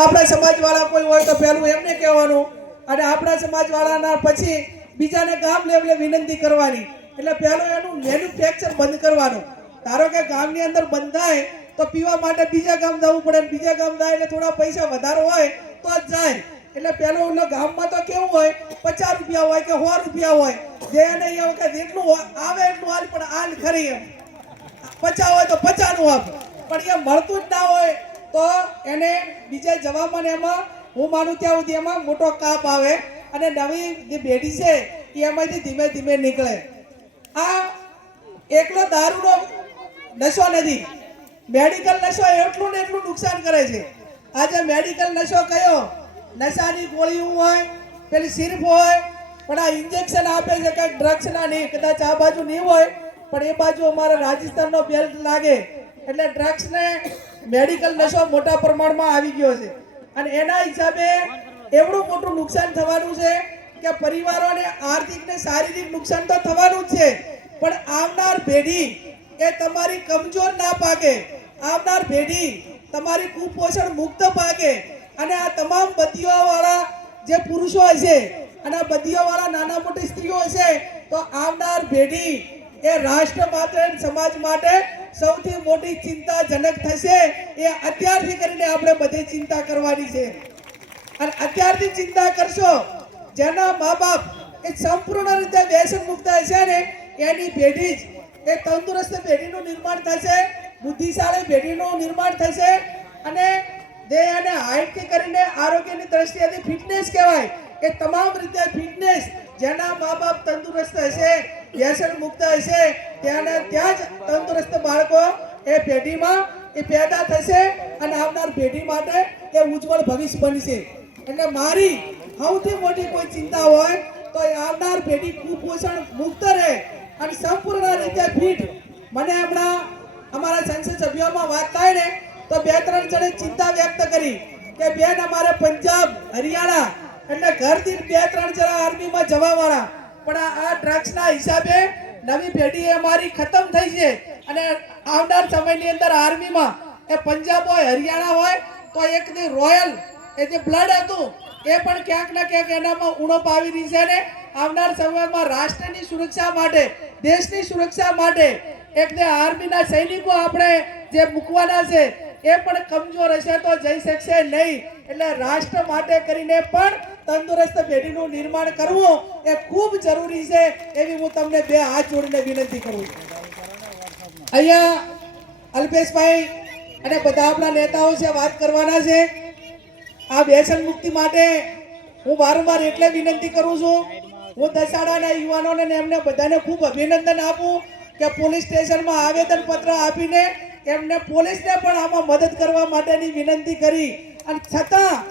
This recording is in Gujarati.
આપણા સમાજવાળા કોઈ હોય તો પહેલું એમને કહેવાનું. અને આપણા સમાજવાળાના પછી બીજાને ગામ લેવલે વિનંતી કરવાની. એટલે પહેલું એનું મેન્યુફેક્ચર બંધ કરવાનું. ધારો કે ગામની અંદર બંધ થાય તો પીવા માટે બીજા ગામ જવું પડે. બીજા ગામ જાય એટલે થોડા પૈસા વધારો હોય, તો જ જાય. એટલે પેલો ગામમાં તો કેવું હોય, પચાસ રૂપિયા હોય કે સો રૂપિયા હોય. જે એને એ વખત જેટલું આવે એટલું હાલ, પણ હાલ ખરી એમ. પચાસ હોય તો પચાસનું આપ. પણ એ મળતું જ ના હોય તો એને બીજા જવામાં એમાં હું માનું ત્યાં સુધી એમાં મોટો કાપ આવે અને નવી જે પેઢી છે એ એમાંથી ધીમે ધીમે નીકળે. આ એકલો દારૂનો નશો નથી. મેડિકલ નશો એટલું ને એટલું નુકસાન કરે છે. આજે મેડિકલ નશો કયો? નશાની ગોળીઓ હોય, પેલી સિરપ હોય, પણ આ ઇન્જેક્શન આપે છે કંઈક ડ્રગ્સના નહીં, કદાચ આ બાજુ નહીં હોય, પણ એ બાજુ અમારા રાજસ્થાનનો બેલ્ટ લાગે. એટલે ડ્રગ્સને મેડિકલ નશો મોટા પ્રમાણમાં આવી ગયો છે. અને એના હિસાબે એવડું મોટું નુકસાન થવાનું છે કે પરિવારોને આર્થિક ને શારીરિક નુકસાન તો થવાનું જ છે, પણ આવનાર પેઢી એ તમારી કમજોર ના પાકે. આવનાર પેઢી તમારી કુપોષણ મુક્ત પાકે. અને આ તમામ બદીઓવાળા જે પુરુષો હશે અને આ બદીઓવાળા નાના મોટી સ્ત્રીઓ હશે, તો આવનાર પેઢી એ રાષ્ટ્ર માટે સમાજ માટે સૌથી મોટી ચિંતાજનક થશે એ અત્યારથી કરીને આપણે બધી ચિંતા કરવાની છે. અને અત્યારથી ચિંતા કરશો, જેના મા બાપ એ સંપૂર્ણ રીતે વ્યસન મુક્ત હશે ને, એની પેઢી જ, એ તંદુરસ્ત પેઢીનું નિર્માણ થશે, બુદ્ધિશાળી પેઢીનું નિર્માણ થશે, અને દેહ અને હાઇટથી કરીને આરોગ્યની દ્રષ્ટિએથી ફિટનેસ કહેવાય, એ તમામ રીતે ફિટનેસ જેના મા બાપ તંદુરસ્ત હશે વ્યસન મુક્ત હશે. ત્યાંને ત્યાં જ તંદુરસ્ત બાળકો એ પેઢીમાં એ પેદા થશે અને આવનાર પેઢી માટે એ ઉજ્જવળ ભવિષ્ય બનશે. એટલે મારી સૌથી મોટી કોઈ ચિંતા હોય તો આવનાર પેઢી કુપોષણ મુક્ત રહે અને સંપૂર્ણ રીતે ફિટ. મને હમણાં અમારા સંસદ સભ્યોમાં વાત થાય ને, તો બે ત્રણ જણે ચિંતા વ્યક્ત કરી કે બેન, અમારે પંજાબ, હરિયાણા એટલે ઘરથી બે ત્રણ જણા આર્મીમાં જવાવાળા. પણ આ- ડ્રગ્સના હિસાબે નવી પેઢી અમારી ખતમ થઈ છે. અને આવનાર સમયની અંદર આર્મીમાં એ પંજાબ હોય, હરિયાણા હોય, તો એક જે રોયલ એ જે બ્લડ હતું, એ પણ ક્યાંક ને ક્યાંક એનામાં ઉણપ આવી રહી છે ને આવનાર સમયમાં રાષ્ટ્રની સુરક્ષા માટે, દેશની સુરક્ષા માટે એક જે આર્મીના સૈનિકો આપણે જે મૂકવાના છે એ પણ કમજોર હશે તો જઈ શકશે નહીં. એટલે રાષ્ટ્ર માટે કરીને પણ તંદુરસ્ત પેઢીનું નિર્માણ કરવું એ ખૂબ જરૂરી છે એવી હું તમને બે હાથ જોડીને વિનંતી કરું અહીંયા અલ્પેશભાઈ અને બધા આપણા નેતાઓ છે, વાત કરવાના છે. આ વ્યસન મુક્તિ માટે હું વારંવાર એટલે વિનંતી કરું છું. હું દસાડાના યુવાનોને એમને બધાને ખૂબ અભિનંદન આપું કે પોલીસ સ્ટેશનમાં આવેદન પત્ર આપીને એમને પોલીસને પણ આમાં મદદ કરવા માટેની વિનંતી કરી. અને છતાં